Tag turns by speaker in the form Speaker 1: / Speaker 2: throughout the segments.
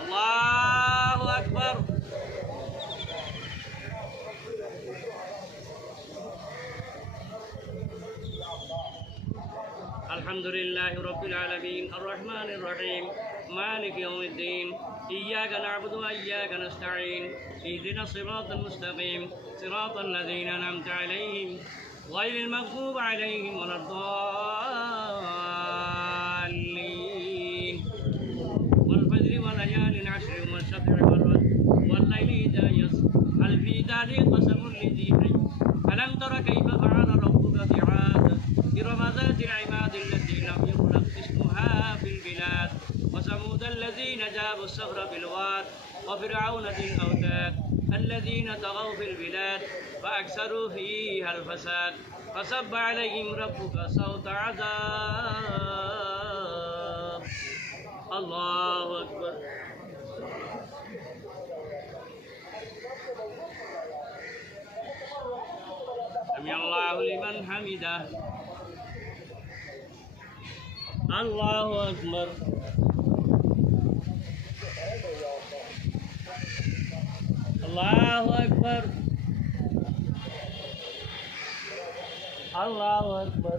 Speaker 1: الله أكبر. الحمد لله رب العالمين. الرحمن الرحيم. مالك يوم الدين. إياك نعبد وإياك نستعين. اهدنا الصراط المستقيم. صراط الذين نمت عليهم. غير المغضوب عليهم ولا الضالين. والفجر وليال عشر والشفع والليل إذا يسر. هل في ذلك قسم لذي حجر ألم تر كيف فعل ربك بعاد؟ إرم ذات العماد التي لم يخلق اسمها في البلاد. وثمود الذين جابوا الصخر بالواد وفرعون ذي الأوتاد. الذين طغوا في البلاد فأكثروا فيها الفساد. فصب عليهم ربك صوت عذاب. Allahu Akbar. Sami Allahu liman hamidah. Allahu Akbar. Allahu Akbar. Allahu Akbar.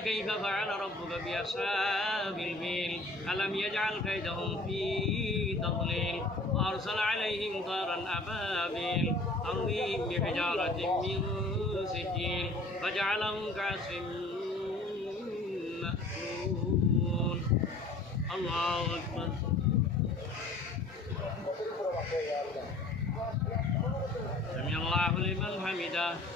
Speaker 1: كيف فعل ربك بأصحاب الفيل؟ ألم يجعل كيدهم في تضليل؟ وأرسل عليهم طيرا أبابيل ترميهم بحجارة من سجيل فجعلهم كعصف مأكول. الله أكبر. سمع الله لمن حمده.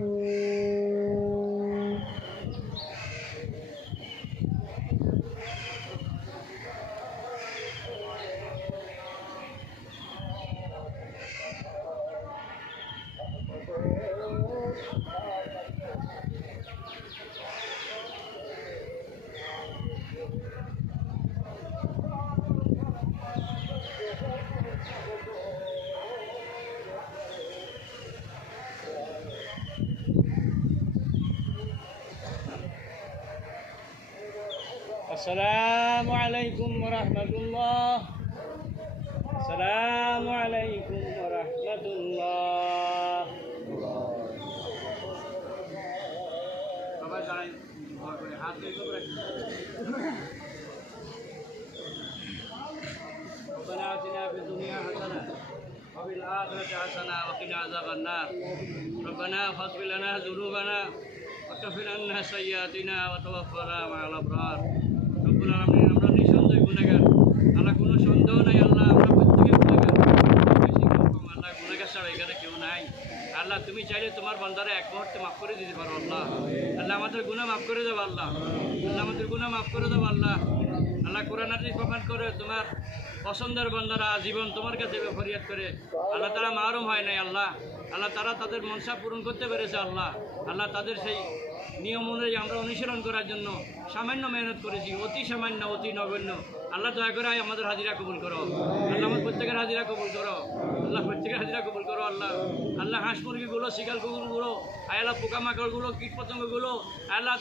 Speaker 1: 嗯。السلام عليكم ورحمة الله السلام عليكم ورحمة الله ربنا آتنا في الدنيا حسنة وفي الآخرة حسنة وقنا عذاب النار ربنا فاغفر لنا ذنوبنا وكفر عنا سيئاتنا وتوفنا مع الأبرار রব্বুল আল্লাহ কোনো সন্দেহ নাই, আল্লাহ আমরা প্রত্যেকে ছাড়া এখানে কেউ নাই। আল্লাহ, তুমি চাইলে তোমার বন্ধারে এক মুহূর্তে মাফ করে দিতে পারো, আল্লাহ। আল্লাহ, আমাদের গুণা মাফ করে দেবো আল্লাহ। আল্লাহ, আমাদের গুণা মাফ করে দেবো আল্লাহ। আল্লাহ, কোরআন প্রমাণ করে তোমার পছন্দের বন্ধারা জীবন তোমার কাছে ফরিয়াদ করে। আল্লাহ তারা মারুম হয় নাই, আল্লাহ। আল্লাহ তারা তাদের মনসা পূরণ করতে পেরেছে আল্লাহ। আল্লাহ তাদের সেই নিয়ম অনুযায়ী আমরা অনুসরণ করার জন্য সামান্য মেহনত করেছি, অতি সামান্য, অতি নগণ্য। আল্লাহ দয়া করে আমাদের হাজিরা কবুল করো। আল্লাহ আমার প্রত্যেকের হাজিরা কবুল করো। আল্লাহ প্রত্যেকের হাজিরা কবুল করো, আল্লাহ। আল্লাহ হাঁস মুরগিগুলো, শিকাল কুকুরগুলো আল্লাহ পোকামাকড়গুলো কীট পতঙ্গগুলো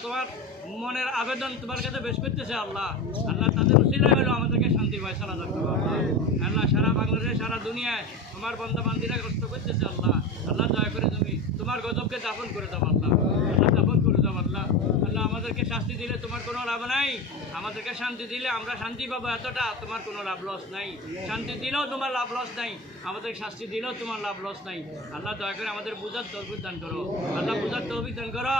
Speaker 1: তোমার মনের আবেদন তোমার কাছে বেশ করতেছে আল্লাহ। আল্লাহ তাদের উচিলাই হলো আমাদেরকে শান্তি ফয়সালা রাখতে আল্লাহ। আল্লাহ, সারা বাংলাদেশে, সারা দুনিয়ায় তোমার বন্ধা বান্ধীরা কষ্ট করতেছে আল্লাহ। আল্লাহ, দয়া করে তুমি তোমার গজবকে দাফন করে দাও আল্লাহ আল্লাহ দাফন করে দাও আল্লাহ আল্লাহ আমাদের আমাদেরকে শাস্তি দিলে তোমার কোনো লাভ নাই। আমাদেরকে শান্তি দিলে আমরা শান্তি পাবো এতটা, তোমার কোনো লাভ লস নাই। শান্তি দিলেও তোমার লাভ লস নাই, আমাদের শাস্তি দিলেও তোমার লাভ লস নাই। আল্লাহ দয়া করে আমাদের বুঝার তৌফিক দান করো। আল্লাহ বুঝার তৌফিক দান করো।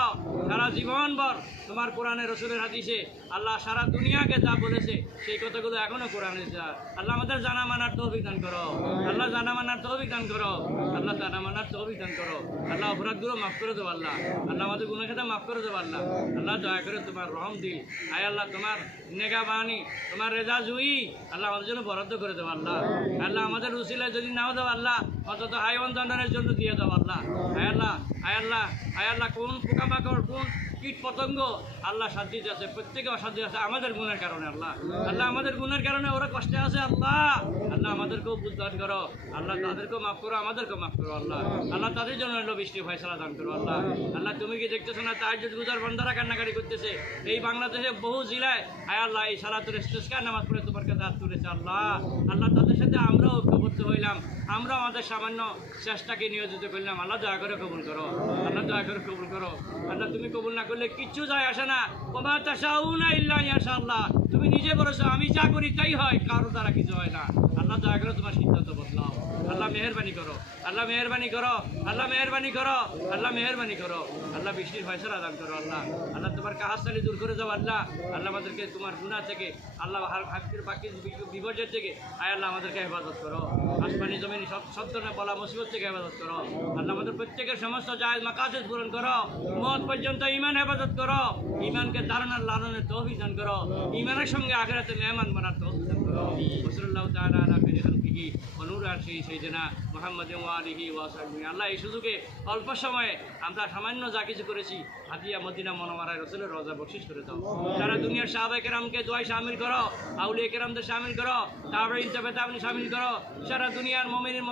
Speaker 1: সারা জীবন ভর তোমার কোরআনে রসুলের হাদিসে আল্লাহ সারা দুনিয়াকে যা বলেছে, সেই কথাগুলো এখনও কোরআনে যা। আল্লাহ আমাদের জানা মানার তৌফিক দান করো। আল্লাহ জানা মানার তৌফিক দান করো। আল্লাহ জানা মানার তৌফিক দান করো। আল্লাহ অপরাধগুলো মাফ করে দেবো, আল্লাহ। আল্লাহ আমাদের গুণের খাতা মাফ করে দেবো, আল্লাহ। আল্লাহ দয়া করে তোমার রহম দিল আয় আল্লাহ, তোমার নেগা বাহানি তোমার রেজা জুই আল্লাহ আমাদের জন্য বরাদ্দ করে দেবো আল্লাহ। আল্লাহ আমাদের রুসিলায় যদি নাও দেবো আল্লাহ, অন্তত হাইওয়ান দণ্ডনের জন্য দিয়ে দেবো আল্লাহ। আয় আল্লাহ আয় আল্লাহ আয় আল্লাহ, কোন পোকামাকড়, কোন কীট পতঙ্গ আল্লাহ শান্তিতে আছে প্রত্যেকে অশান্তি আছে, আমাদের গুণের কারণে আল্লাহ। আল্লাহ আমাদের গুণের কারণে ওরা কষ্টে আছে, আল্লাহ। আল্লাহ আমাদেরকেও বুদ্ধদান করো, আল্লাহ তাদেরকেও মাফ করো, আমাদেরকেও মাফ করো, আল্লাহ। আল্লাহ তাদের জন্য এলো বৃষ্টি ফয়সলা দান করো, আল্লাহ। আল্লাহ, তুমি কি দেখতেছো না তার যদি গুজার বন্ধারা কান্নাকাটি করতেছে? এই বাংলাদেশে বহু জেলায়, আয় আল্লাহ, এই সারা তোর ইস্তেস্কার নামাজ পড়ে তোমার কাছে হাত তুলেছে, আল্লাহ। আল্লাহ তাদের সাথে আমরাও হইলাম। আমরা আমাদের সামান্য চেষ্টাকে নিয়োজিত করলাম। আল্লাহ দয়া করে কবুল করো। আল্লাহ দয়া করে কবুল করো। আল্লাহ, তুমি কবুল না করলে কিচ্ছু যায় আসে না। ওমা তাশাউনা ইল্লা ইয়াশাআল্লাহ। তুমি নিজে বলেছ, আমি যা করি তাই হয়। কারও দ্বারা কিছু হয় না। আল্লাহ দয়া করে তোমার সিদ্ধান্ত বদলাও। আল্লাহ মেহরবানি করো। আল্লাহ মেহরবানি করো। আল্লাহ মেহরবানি করো। আল্লাহ মেহরবানি করো। আল্লাহ বৃষ্টির ফয়সলা দান করো আল্লাহ। আল্লাহ, তোমার কাহাসালি দূর করে যাও আল্লাহ। আল্লাহ আমাদেরকে তোমার গুনাহ থেকে, আল্লাহ হাকির পাখি বিপর্যয় থেকে, আয় আল্লাহ আমাদেরকে হেফাজত করো। আসমানি জমিনি সব ধরনের বলা মুসিবত থেকে হেফাজত করো। আল্লাহ আমাদের প্রত্যেকের সমস্ত জায়জ মাকাজের পূরণ করো। মত পর্যন্ত ইমান হেফাজত করো। ইমানকে ধারণার লালনের তহবিল দান করো। ইমানের সঙ্গে আখেরাতে মেহমান বানার তহবিল দান করো। আলা নূর আরশি সাইয়্যিদিনা মুহাম্মাদিন ওয়া আলিহি আল্লাহ এই সুযোগে অল্প সময়ে আমরা সামান্য যা কিছু করেছি, হাতিয়া মদিনা মনোমারায় রজা বকশিস করে দাও। সারা দুনিয়ার কেরামকে শামিল করো, আউলিয়া কেরামদের শামিল করো তারপরে আপনি শামিল করো, সারা দুনিয়ার মমিনের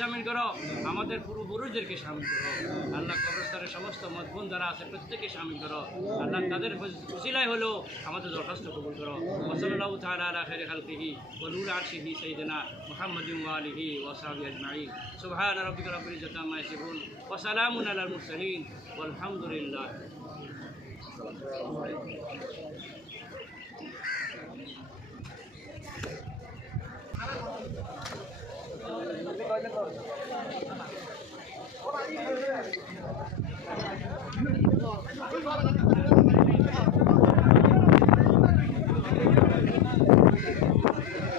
Speaker 1: শামিল করো, আমাদের পূর্বপুরুষদেরকে শামিল করো। আল্লাহ কবরস্থানের সমস্ত মজবুন যারা আছে প্রত্যেককে শামিল করো। আল্লাহ তাদের উসিলায় হলো আমাদের দরখাস্ত কবুল করো। ওসল্লাহ তাআলা আলা খাইরি খালকিহি নূর আরশিহি সাইয়্যিদিনা মুহাম্মাদিন ওয়া آله وصحبه أجمعين سبحان ربك رب العزة عما يصفون وسلام على المرسلين والحمد لله Thank you.